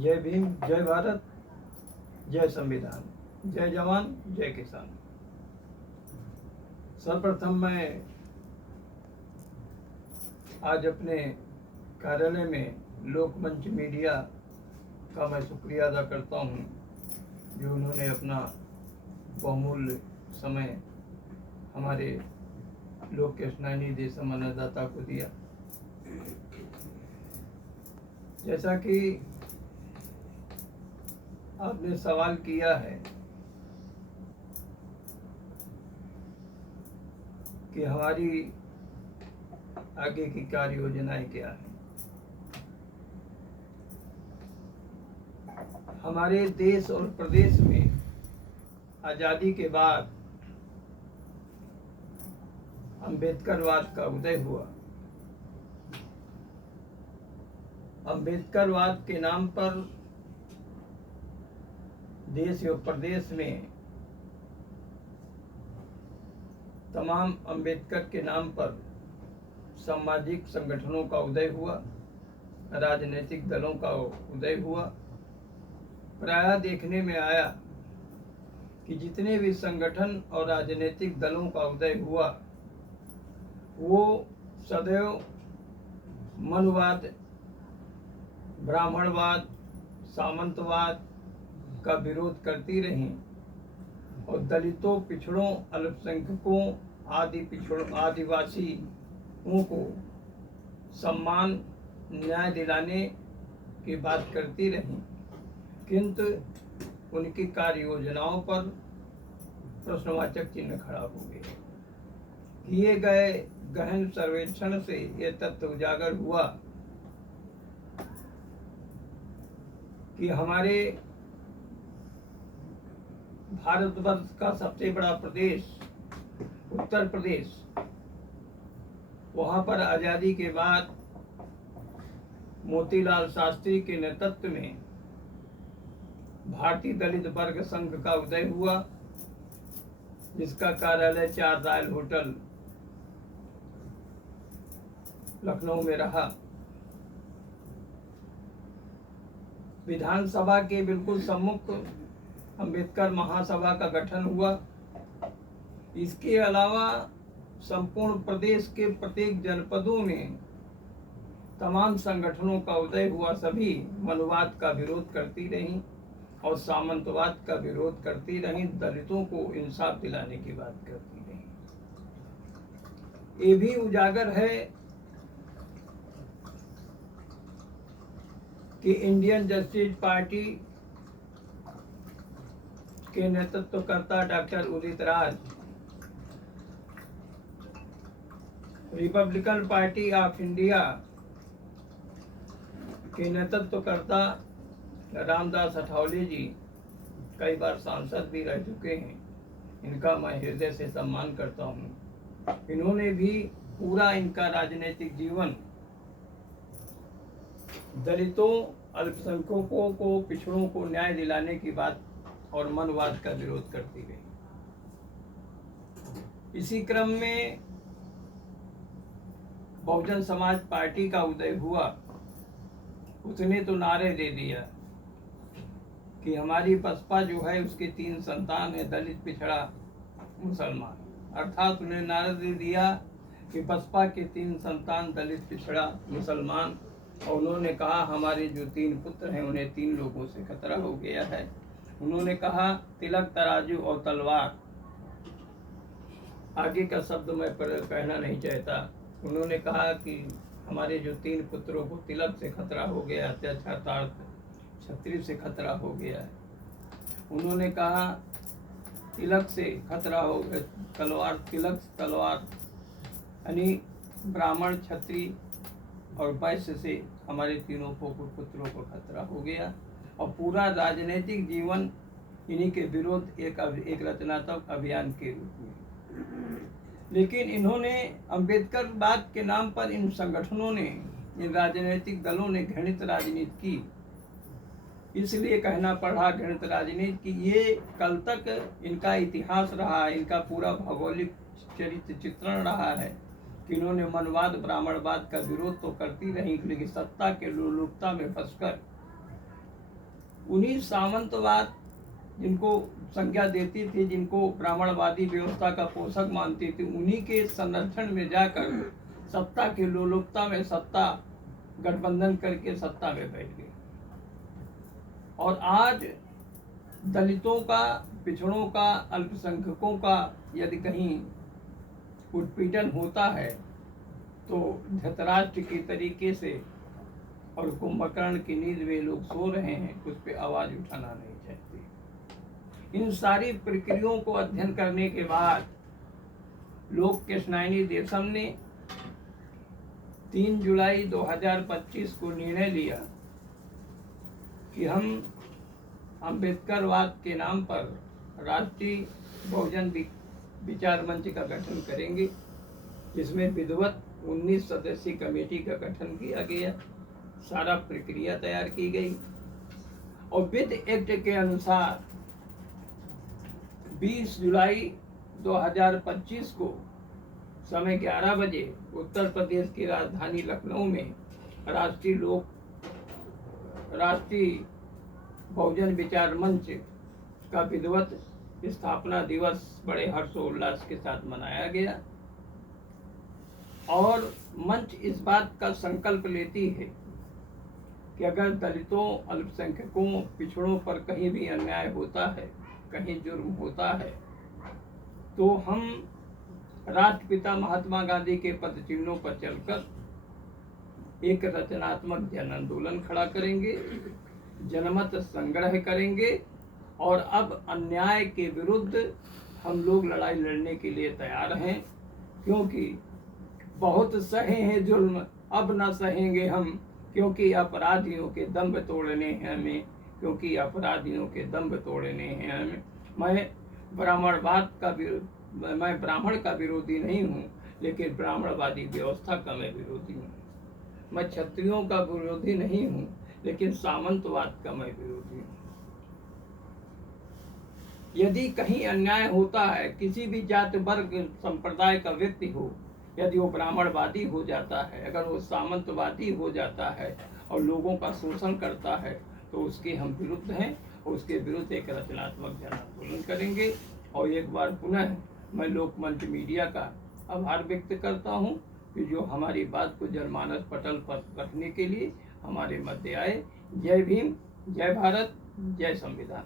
जय भीम, जय भारत, जय संविधान, जय जवान, जय किसान। सर्वप्रथम मैं आज अपने कार्यालय में लोकमंच मीडिया का मैं शुक्रिया अदा करता हूँ जो उन्होंने अपना बहुमूल्य समय हमारे लोक के स्नेही संवाददाता को दिया। जैसा कि आपने सवाल किया है कि हमारी आगे की कार्य योजनाएं क्या हैं। हमारे देश और प्रदेश में आज़ादी के बाद अम्बेडकरवाद का उदय हुआ। अम्बेडकरवाद के नाम पर देश और प्रदेश में तमाम अम्बेडकर के नाम पर सामाजिक संगठनों का उदय हुआ, राजनीतिक दलों का उदय हुआ। प्रायः देखने में आया कि जितने भी संगठन और राजनीतिक दलों का उदय हुआ वो सदैव मनुवाद, ब्राह्मणवाद, सामंतवाद का विरोध करती रहीं और दलितों, पिछड़ों, अल्पसंख्यकों, आदिवासियों को सम्मान, न्याय दिलाने की बात करती रहीं, किंतु उनकी कार्य योजनाओं पर प्रश्नवाचक चिन्ह खड़ा हो गया। किए गए गहन सर्वेक्षण से यह तथ्य उजागर हुआ कि हमारे भारतवर्ष का सबसे बड़ा प्रदेश उत्तर प्रदेश, वहाँ पर आज़ादी के बाद मोतीलाल शास्त्री के नेतृत्व में भारतीय दलित वर्ग संघ का उदय हुआ, जिसका कार्यालय 4 रॉयल होटल लखनऊ में रहा। विधानसभा के बिल्कुल सम्मुख अम्बेडकर महासभा का गठन हुआ। इसके अलावा संपूर्ण प्रदेश के प्रत्येक जनपदों में तमाम संगठनों का उदय हुआ। सभी मनुवाद का विरोध करती रहीं और सामंतवाद का विरोध करती रहीं, दलितों को इंसाफ दिलाने की बात करती रहीं। ये भी उजागर है कि इंडियन जस्टिस पार्टी के नेतृत्वकर्ता doctor Udit Raj, Republican party of India के नेतृत्वकर्ता रामदास अठावले जी कई बार सांसद भी रह चुके हैं। इनका मैं हृदय से सम्मान करता हूँ। इन्होंने भी पूरा इनका राजनीतिक जीवन दलितों, अल्पसंख्यकों को, पिछड़ों को न्याय दिलाने की बात और मनवाद का विरोध करती रही। इसी क्रम में बहुजन समाज पार्टी का उदय हुआ। उसने तो नारे दे दिया कि हमारी बसपा जो है उसके 3 संतान है, दलित, पिछड़ा, मुसलमान। अर्थात उन्हें नारा दे दिया कि बसपा के 3 संतान, दलित, पिछड़ा, मुसलमान। और उन्होंने कहा हमारे जो 3 पुत्र हैं उन्हें 3 लोगों से खतरा हो गया है। उन्होंने कहा तिलक, तराजू और तलवार। आगे का शब्द मैं कहना नहीं चाहता। उन्होंने कहा कि हमारे जो 3 पुत्रों को तिलक से खतरा हो गया, अत्याचार छत्री से खतरा हो गया है। उन्होंने कहा तिलक से खतरा हो गया, तलवार, तिलक, तलवार, यानी ब्राह्मण, क्षत्रिय और वैश्य से हमारे तीनों पुत्रों को खतरा हो गया। और पूरा राजनीतिक जीवन इन्हीं के विरोध एक रचनात्मक अभियान के रूप में। लेकिन इन्होंने अम्बेडकरवाद के नाम पर इन संगठनों ने, इन राजनीतिक दलों ने घृणित राजनीति की। इसलिए कहना पड़ा घृणित राजनीति की ये कल तक इनका इतिहास रहा है, इनका पूरा भौगोलिक चरित्र चित्रण रहा है कि इन्होंने मनवाद, ब्राह्मणवाद का विरोध तो करती रही, लेकिन सत्ता के लोलुपता में फंसकर उन्हीं सामंतवाद जिनको संज्ञा देती थी, जिनको ब्राह्मणवादी व्यवस्था का पोषक मानती थी, उन्हीं के संरक्षण में जाकर सत्ता की लोलुपता में सत्ता गठबंधन करके सत्ता में बैठ गई। और आज दलितों का, पिछड़ों का, अल्पसंख्यकों का यदि कहीं उत्पीड़न होता है तो धृतराष्ट्र की तरीके से और कुंभकर्ण की नींद में लोग सो रहे हैं, उस पर आवाज उठाना नहीं चाहते। इन सारी प्रक्रियाओं को अध्ययन करने के बाद लोक कृष्णायनी देशम ने 3 जुलाई 2025 को निर्णय लिया कि हम अम्बेडकरवाद के नाम पर राष्ट्रीय बहुजन विचार मंच का गठन करेंगे, जिसमें विधिवत 19 सदस्यीय कमेटी का गठन किया गया, सारा प्रक्रिया तैयार की गई और विद एक्ट के अनुसार 20 जुलाई 2025 को समय 11 बजे उत्तर प्रदेश की राजधानी लखनऊ में राष्ट्रीय बहुजन विचार मंच का विधिवत स्थापना दिवस बड़े हर्षोल्लास के साथ मनाया गया। और मंच इस बात का संकल्प लेती है कि अगर दलितों, अल्पसंख्यकों, पिछड़ों पर कहीं भी अन्याय होता है, कहीं जुर्म होता है, तो हम राष्ट्रपिता महात्मा गांधी के पद चिन्हों पर चलकर एक रचनात्मक जन आंदोलन खड़ा करेंगे, जनमत संग्रह करेंगे और अब अन्याय के विरुद्ध हम लोग लड़ाई लड़ने के लिए तैयार हैं, क्योंकि बहुत सहे हैं जुल्म, अब ना सहेंगे हम, क्योंकि अपराधियों के दंभ तोड़ने हैं हमें, क्योंकि अपराधियों के दंभ तोड़ने हैं हमें। मैं ब्राह्मण का विरोधी नहीं हूँ, लेकिन ब्राह्मणवादी व्यवस्था का मैं विरोधी हूँ। मैं क्षत्रियों का विरोधी नहीं हूँ, लेकिन सामंतवाद का मैं विरोधी हूँ। यदि कहीं अन्याय होता है, किसी भी जाति वर्ग संप्रदाय का व्यक्ति हो, यदि वो ब्राह्मणवादी हो जाता है, अगर वो सामंतवादी हो जाता है और लोगों का शोषण करता है, तो उसके हम विरुद्ध हैं और उसके विरुद्ध एक रचनात्मक जन आंदोलन करेंगे। और एक बार पुनः मैं लोकमंच मीडिया का आभार व्यक्त करता हूँ कि जो हमारी बात को जनमानस पटल पर रखने के लिए हमारे मध्य आए। जय भीम, जय भारत, जय संविधान।